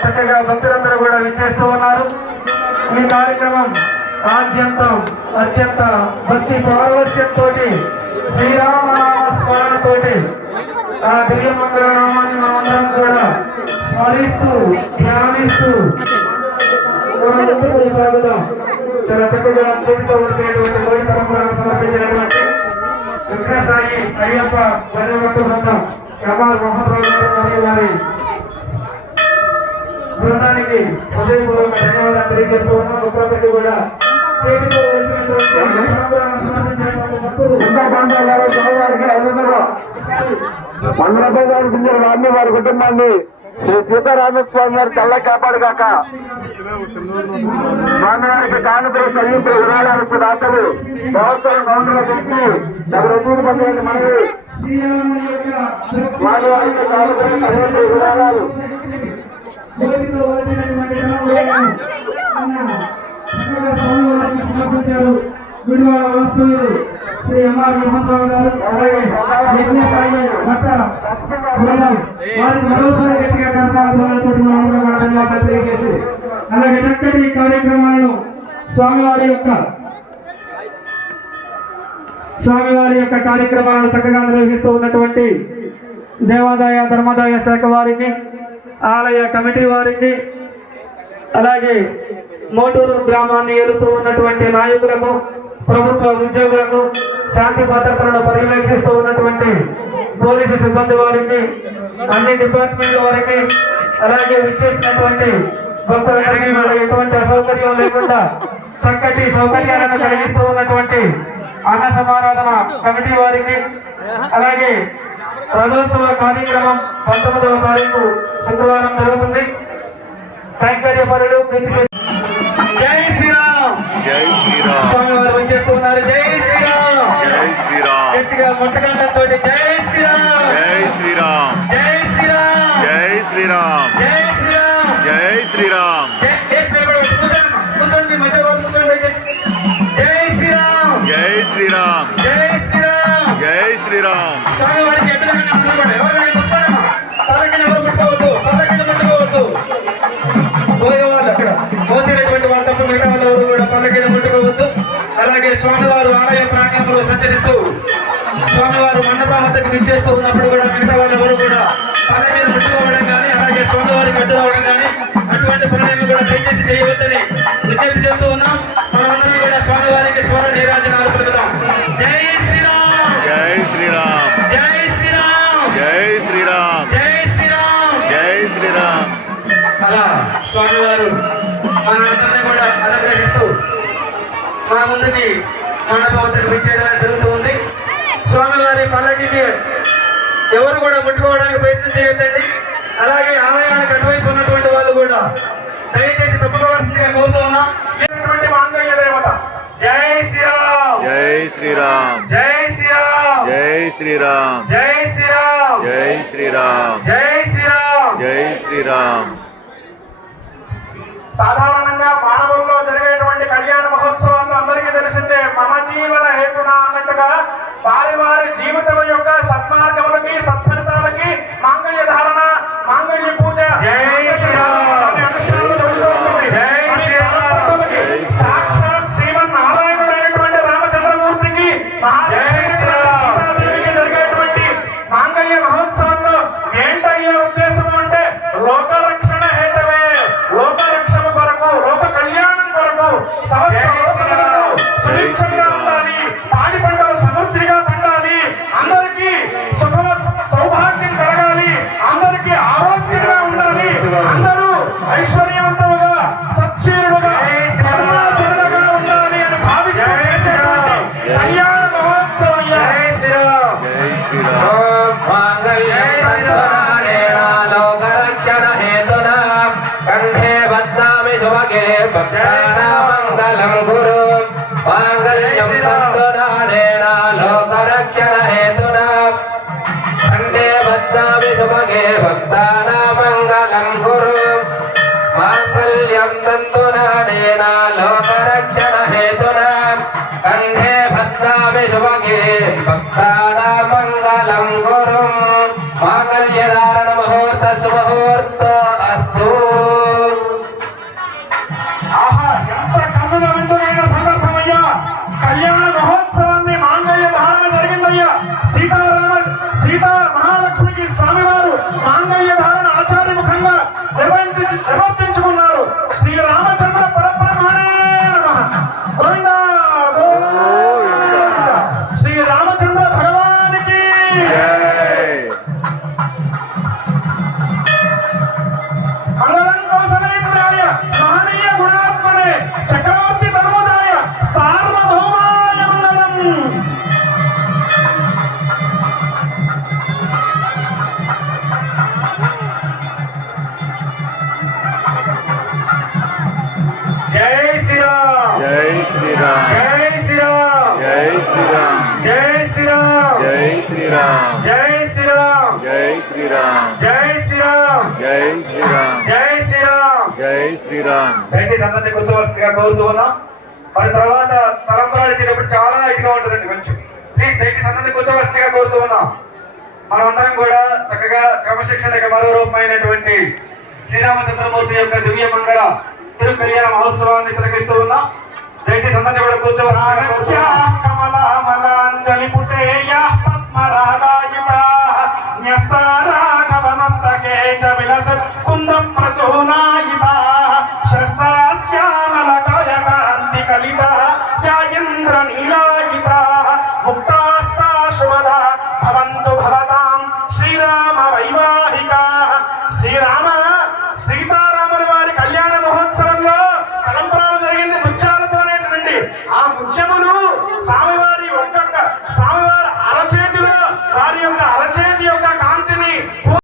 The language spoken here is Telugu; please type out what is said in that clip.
చక్కగా భక్తులందరూ కూడా విచ్చేస్తూ ఉన్నారు. ఈ కార్యక్రమం ఆద్యంతం అత్యంత భక్తి పారవశ్యంతో శ్రీరామనామ స్మరణతోటి ఆ దివ్య మంగళనామాన్ని మనందరం కూడా స్మరిస్తూ ధ్యానిస్తూ ముందుకు సాగుదాం. చాలా చక్కగా చేతితో వచ్చేటువంటి కోడి సమర్పించినటువంటి విఘ్నసాయి అయ్యప్ప భజనభక్తు బృందం కమాల్ మోహన్ రావు గారి వారి బృందానికి హృదయపూర్వక ధన్యవాదాలు తెలియజేస్తూ ఉన్నాం ఒక్కొక్కటి కూడా చేతితో వంద రూపాయలు అనిపించిన వారిని వారి కుటుంబాన్ని శ్రీ సీతారామస్వామి వారి తెల్ల కాపాడుగాక. స్వామివారికి కానుకలు చెల్లింపులు విరాళాలు దాతలు సంవత్సరం తెచ్చి రసీదు మనవి. స్వామివారికి కానుకలు విరాళాలు. కోరికలో వచ్చినటువంటి సమర్పించారు గుడివాడ వాస్తవులు శ్రీ ఎంఆర్ మోహన్ రావు గారు అలాగే యజ్ఞసాయి బృందం వారికి మరోసారి గట్టిగా కర్తాలతో మనం తెలియజేసి అలాగే చక్కటి ఈ కార్యక్రమాలను స్వామివారి యొక్క స్వామివారి యొక్క కార్యక్రమాలను చక్కగా నిర్వహిస్తూ ఉన్నటువంటి దేవాదాయ ధర్మాదాయ శాఖ వారికి ఆలయ కమిటీ వారికి అలాగే మోటూరు గ్రామాన్ని ఏలుతూ ఉన్నటువంటి నాయకులకు ప్రభుత్వ ఉద్యోగులకు శాంతి భద్రతలను పర్యవేక్షిస్తూ ఉన్నటువంటి పోలీసు సిబ్బంది వారికి అన్ని డిపార్ట్మెంట్ల వారికి అలాగే విచ్చేసినటువంటి భక్తులందరికీ కూడా ఎటువంటి అసౌకర్యం లేకుండా చక్కటి సౌకర్యాలను కలిగిస్తూ ఉన్నటువంటి అన్న సమారాధన కమిటీ వారికి అలాగే రథోత్సవ కార్యక్రమం పంతొమ్మిదవ తారీఖు శుక్రవారం జరుగుతుంది. కైంకర్యపరులు జై శ్రీరామ్. జై శ్రీరామ్. స్వామి వారు వచ్చేస్తూ ఉన్నారు. జై శ్రీరామ్. జై శ్రీరామ్. గట్టిగా ముట్టకంఠంతో జై శ్రీరామ్. ఆలయ ప్రాంగణంలో సంచరిస్తూ స్వామివారు మండపం వద్దకు విచ్చేస్తూ ఉన్నప్పుడు కూడా మిగతా వాళ్ళు ఎవరు కూడా పల్లకిని ముట్టుకోవడం కానీ అలాగే స్వామివారికి అడ్డు రావడం కానీ అటువంటి పనులను కూడా దయచేసి చేయవద్దని విజ్ఞప్తి చేస్తూ ఉన్నాం. మనమందరం కూడా స్వామివారికి స్వర నీరాజనాలు పలుకుదాం. జై శ్రీరామ్! జై శ్రీరామ్! జై శ్రీరామ్! జై శ్రీరామ్! జై శ్రీరామ్! జై శ్రీరామ్! అలా స్వామివారు మనందరినీ కూడా అనుగ్రహిస్తూ మన ముందుకి మండపవతకు విచ్చేయడం జరుగుతూ ఉంది స్వామివారి పల్లకికి ఎవరు కూడా ముట్టుకోవడానికి ప్రయత్నం చేయొద్దండి. అలాగే ఆలయానికి అటువైపు ఉన్నటువంటి వాళ్ళు కూడా దయచేసి తప్పుకోవాల్సిందిగా కోరుతూ ఉన్నాం. జై శ్రీరామ్. జై శ్రీరామ్. జై శ్రీరామ్. జై శ్రీరామ్. జై శ్రీరామ్. జై శ్రీరామ్. జై శ్రీరామ్. జై శ్రీరామ్. సాధారణంగా వారి వారి జీవితం యొక్క సత్మార్గములకి సత్ఫలితాలకి చరణమంగళం గురు మాంగళ్యం తంతునానేన లోకరక్షణ హేతునా కండే భద్రామి సుభగే భక్తానామంగళం గురు మాంగళ్యం తంతునానేన లోకరక్షణ హేతునా కండే భద్రామి సుభగే భక్తానామంగళం శ్రీరామ్ జై శ్రీరామ్ జై శ్రీరామ్ జై శ్రీరామ్ జై శ్రీరామ్ జై శ్రీరామ్ జై శ్రీరామ్ దయచేసి అందరినీ కూర్చోవలసిందిగా కోరుతూ ఉన్నాం. మరి తర్వాత తలంబరాలు ఇచ్చేటప్పుడు చాలా ఇదిగా ఉంటుందండి కొంచెం. ప్లీజ్ దయచేసి అందరినీ కూర్చోవలసిందిగా కోరుతూ ఉన్నాం. మనం అందరం కూడా చక్కగా క్రమశిక్షణకి మరో రూపమైనటువంటి శ్రీరామచంద్రమూర్తి యొక్క దివ్య మంగళ తిరు కళ్యాణ మహోత్సవాన్ని తిలకిస్తూ ఉన్నాం. దయచేసి అందరినీ కూడా కూర్చోవలసిందిగా కోరుతూ সহনা